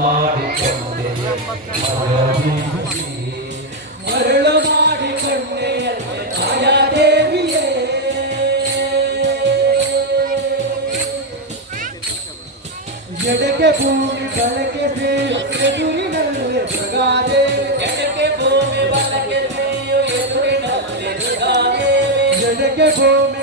ಮಾಡಿಕೊಂಡೆ ಮರಳು ಮಾಡಿಕೊಂಡೆ ಮಾಯಾದೇವಿಯೇ ಜಡಕ್ಕೆ ಭೂಮಿ ಬಲಕ್ಕೆ ಎದುರಿನಲ್ಲೇ ಜಗಾದೆ ಜಡಕ್ಕೆ ಭೂಮಿ ಬಲಕ್ಕೆ ಎದುರಿನಲ್ಲೇ ಜಗಾದೆ ಜಡಕ್ಕೆ ಭೂಮಿ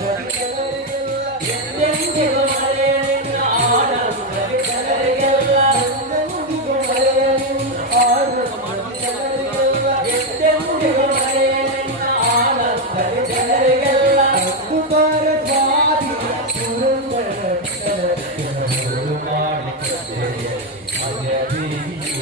Amin.